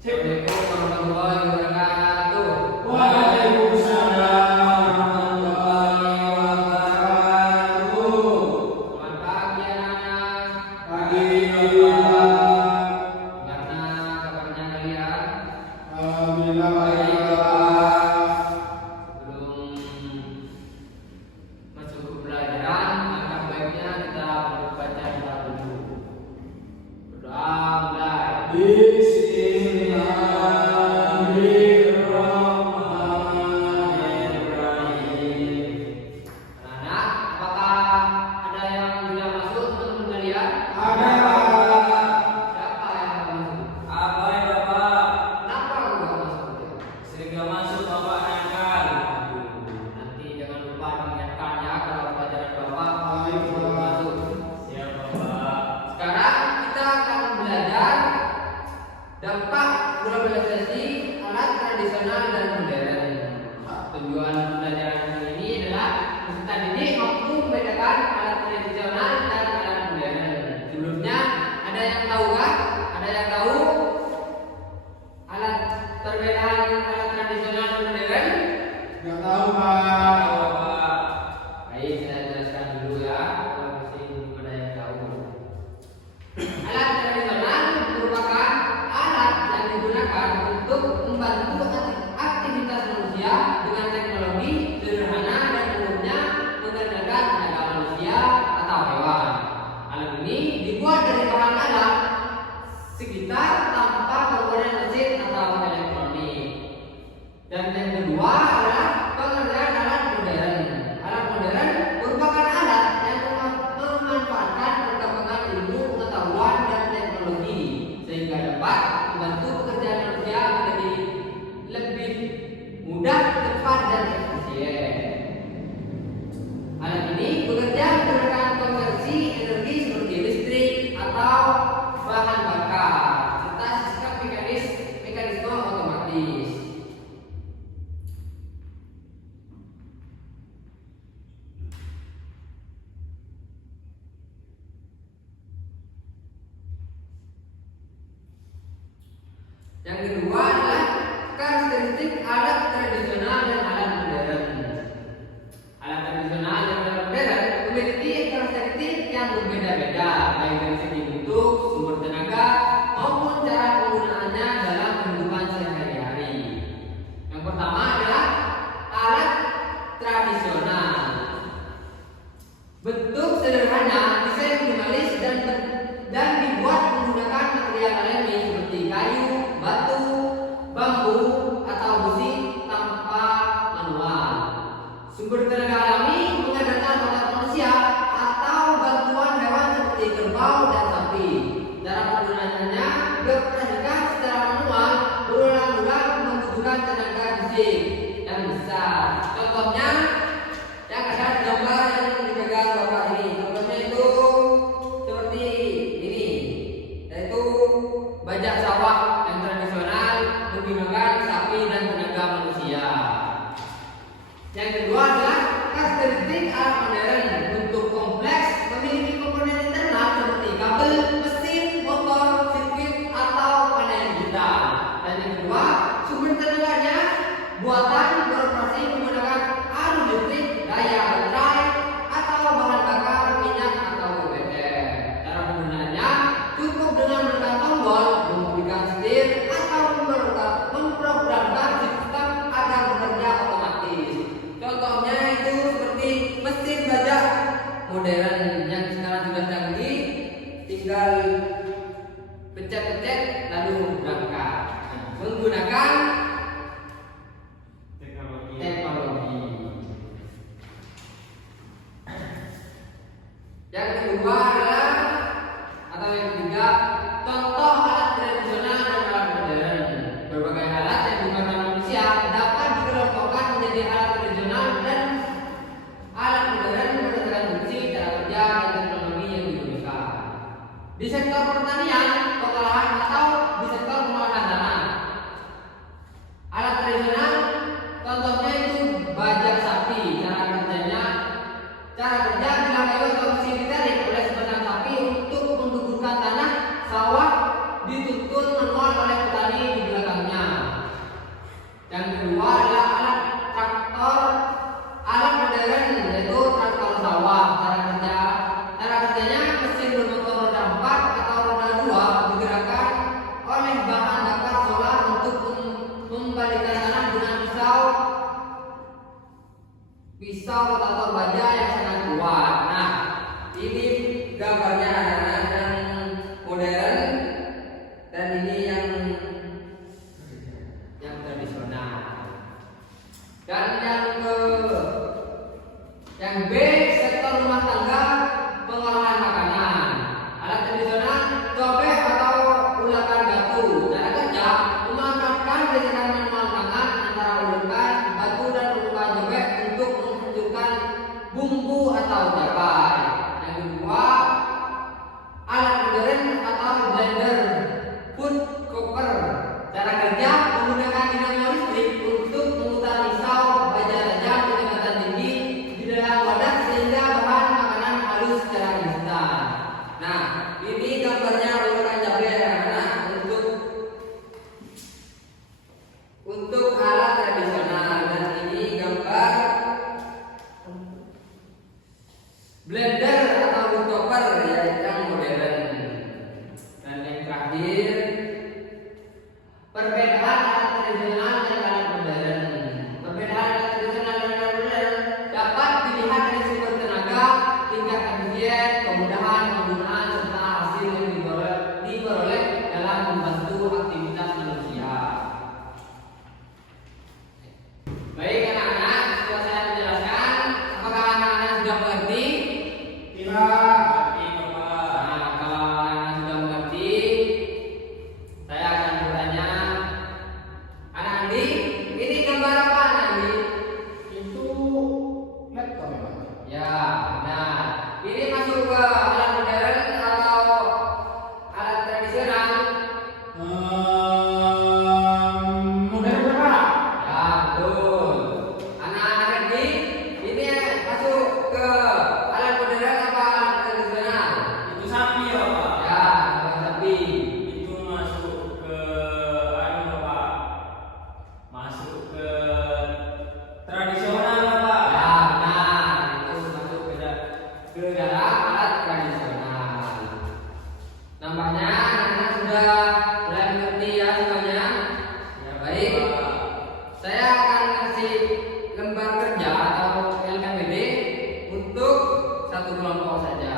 Assalamualaikum warahmatullahi wabarakatuh. Waalaikumsalam warahmatullahi wabarakatuh. Selamat pagi anak-anak. Pagi Bapak. Gimana kabarnya kalian? Alhamdulillah baik Bapak. Sebelum masuk ke pelajaran, maka baiknya kita berbaca doa dulu. Berdoa mulai. Bismillahirrahmanirrahim. Anak-anak, apakah ada yang sudah masuk teman-teman kalian? Ada Bapak. Siapa yang akan masuk? Apa ya Bapak? Kenapa aku gak masuk? Sering gak masuk Bapak nakal. Nanti jangan lupa diingatkan ya kalau pelajaran Bapak Baik, belum Bapak. masuk. Siap Bapak. Sekarang kita akan belajar dampak globalisasi alat tradisional dan modern. Tujuan pembelajaran kali ini adalah peserta didik mampu membedakan alat tradisional dan alat modern. Sebelumnya ada yang tahu kan? Ada yang tahu alat perbedaan alat tradisional dan modern? Gak tahu Pak. Baik, saya jelaskan dulu ya. Kalau masih belum ada yang tahu. Alat tradisional merupakan alat yang digunakan untuk membantu aktivitas manusia dengan teknologi sederhana dan umumnya menggunakan tenaga manusia atau hewan. Alat ini dibuat dari bahan alam sekitar tanpa penggunaan mesin atau elektronik. Dan yang kedua adalah pengertian alat modern. Alat modern merupakan alat yang memanfaatkan perkembangan ilmu, pengetahuan, dan teknologi sehingga dapat membantu pekerjaan manusia menjadi lebih mudah, cepat, dan efisien. Alat ini bekerja menggunakan konversi energi seperti listrik atau bahan bakar serta sistem mekanisme otomatis. Yang kedua adalah karakteristik alat tradisional dan alat modern. Alat tradisional dan alat modern memiliki karakteristik yang berbeda-beda, baik dari segi bentuk, sumber tenaga, maupun cara penggunaannya dalam kehidupan sehari-hari. Yang pertama adalah alat tradisional. Bentuk sederhana, desain minimalis dan dibuat menggunakan material alami seperti kayu, batu, bambu, atau besi tanpa manual. Sumber tenaga alami mengandalkan otak manusia atau bantuan hewan seperti kerbau dan sapi. Cara penggunaannya dioperasikan secara manual berulang-ulang membutuhkan tenaga fisik yang besar. Contohnya yang ada di gambar yang dipegang Bapak ini. Contohnya itu seperti ini, yaitu bajak sawah yang tradisional menggunakan sapi dan tenaga manusia. Yang kedua adalah karakteristik alat modern. Bentuk kompleks, memiliki komponen internal seperti kabel, mesin, motor, sirkuit, atau panel digital. Dan yang kedua, sumber tenaganya buatan beroperasi menggunakan arus listrik, daya baterai, atau bahan bakar minyak atau BBM. Cara penggunaannya cukup dengan menekan tombol, memberikan setir, atau memprogramkan sistem agar bekerja otomatis. Contohnya itu seperti mesin bajak modern yang sekarang sudah canggih, tinggal pencet-pencet lalu berangkat menggunakan teknologi. pisau rotator baja yang sangat kuat. Nah, ini gambarnya anak-anak yang modern dan ini yang tradisional. Dan yang B, sektor rumah tangga pengolahan makanan. Alat tradisional cobek atau ulakan batu. Cara kerja memanfaatkan gesekan manual tangan antara ulakan batu dan ulakan cobek untuk menghancurkan bumbu atau cabai. Yang kedua, alat modern atau blender, food cooker. Cara kerja menggunakan dinamo listrik untuk memutar pisau baja tajam kecepatan tinggi di dalam wadah sehingga bahan makanan halus secara instan. Nah, ini gambarnya ulakan cabai anak-anak untuk alat tradisional, dan ini gambar blender atau food cooker yang modern. Dan yang terakhir, perbedaan alat tradisional dan alat modern. Perbedaan alat tradisional dan alat modern dapat dilihat dari sumber tenaga, tingkat efisien, kemudahan penggunaan serta hasil yang diperoleh dalam membantu aktivitas manusia. Baik anak-anak, setelah saya menjelaskan, apakah anak-anak sudah mengerti? Tidak. Nah, kalau anak-anak sudah mengerti, saya akan bertanya, anak Andi, ini gambar apa anak Andi? Itu laptop ya Pak? Ya, nah, ini masuk ke alat modern atau alat tradisional? Modern Pak. Ya, betul. Anak-anak Andi, ini masuk ke alat modern apa alat tradisional? Itu sapi ya Pak? Ya, tapi Itu masuk ke anu Pak. Masuk ke tradisional Pak. ya benar, itu masuk ke dalam alat tradisional. Nampaknya anak-anak sudah mulai mengerti ya semuanya. Ya baik, saya akan kasih lembar kerja atau LKPD untuk satu kelompok saja.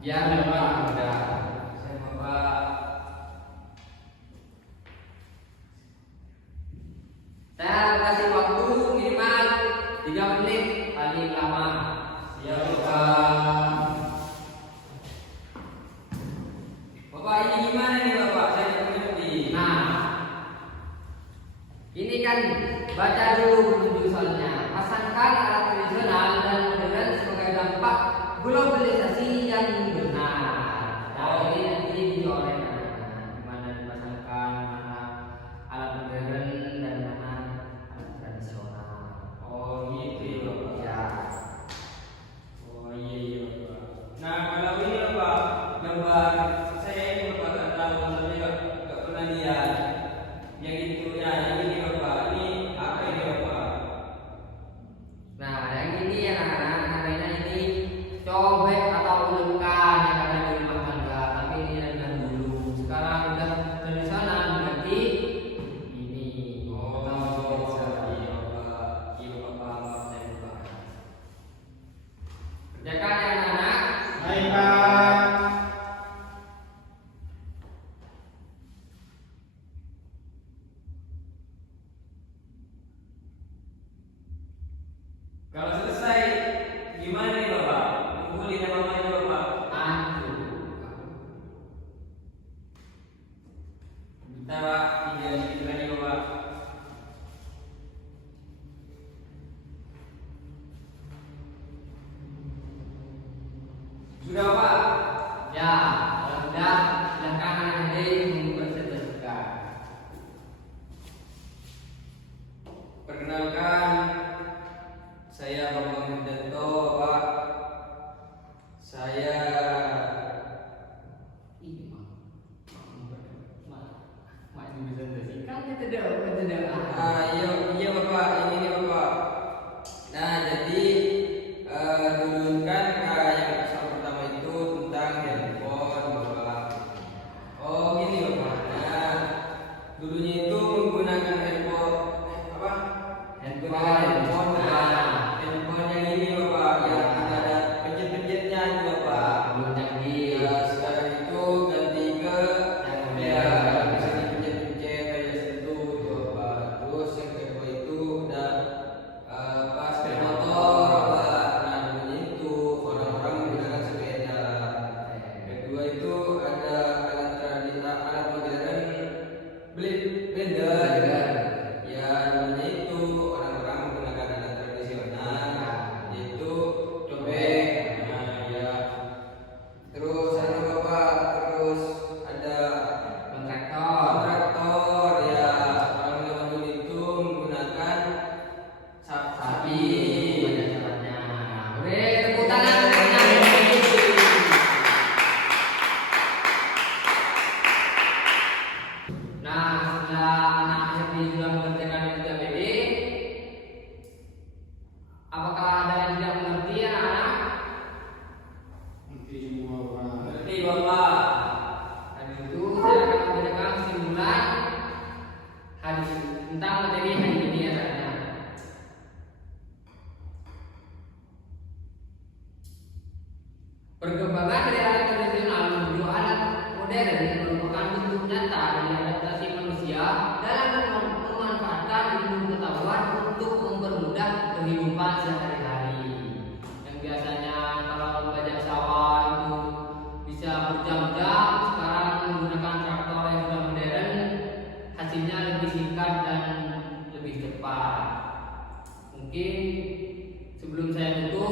Biar lebih mudah. Saya Bapak. Saya kasih waktu minimal 3 menit paling lama. Ya Bapak. Bapak ini gimana nih Bapak? Saya tidak mengerti. Nah, ini kan baca dulu petunjuk soalnya. Pasangkan alat tradisional dan modern sebagai dampak globalisasi yang benar. Nah, ini nanti dicoret mana dipasangkan, mana alat modern dan mana alat tradisional. Oh gitu ya Bapak. Ya. Oh iya Bapak. Nah kalau ini Bapak, gambar saya ini Bapak nggak tahu, saya nggak pernah lihat. Yang itu ya, yang ini Bapak. Ini apa ini Bapak? Nah, yang ini ya anak-anak, namanya ini cobek atau ulekan yang ada di rumah tangga. Tapi ini yang dulu. Sekarang udah tradisional berarti ini. Oh Tahu iya Bapak. Iya Bapak paham, saya Bapak. kerjakan ya anak-anak. Baik Pak. Kalau selesai gimana nih Bapak? Kumpulin nama-namanya Bapak. Bentar Pak, tinggal dikit lagi Bapak. Sudah Pak? Ya, kalau sudah silakan anak mempresentasikan. Perkenalkan, saya Bambang Hendanto Pak. Saya Ini mak mempresentasikan tidak. iya Bapak, ini nih Bapak. Nah jadi dulu kan yang soal pertama itu tentang handphone Bapak. Oh gini Bapak. Nah dulunya itu menggunakan handphone apa? Handphone. Bapak. blender. Ya namanya itu orang-orang menggunakan alat tradisional, yaitu cobek. Nah, ya. Terus ada bapak, terus ada kontraktor ya. Kalau zaman dulu itu menggunakan sapi. Banyak caranya. Oke, tepuk tangan. Nah, setelah anak Happy sudah mengerjakan NKBD, apakah ada yang tidak mengerti anak-anak? Ngerti bapak. Dan itu saya akan membacakan kesimpulan hadis tentang materi hari ini anak-anak. Perkembangan dari alat tradisional menuju alat modern merupakan bentuk nyata dari adaptasi manusia dalam memanfaatkan ilmu pengetahuan untuk mempermudah kehidupan sehari-hari. Yang biasanya kalau membajak sawah itu bisa berjam-jam, sekarang menggunakan traktor yang sudah modern, hasilnya lebih singkat dan lebih cepat. Mungkin sebelum saya tutup,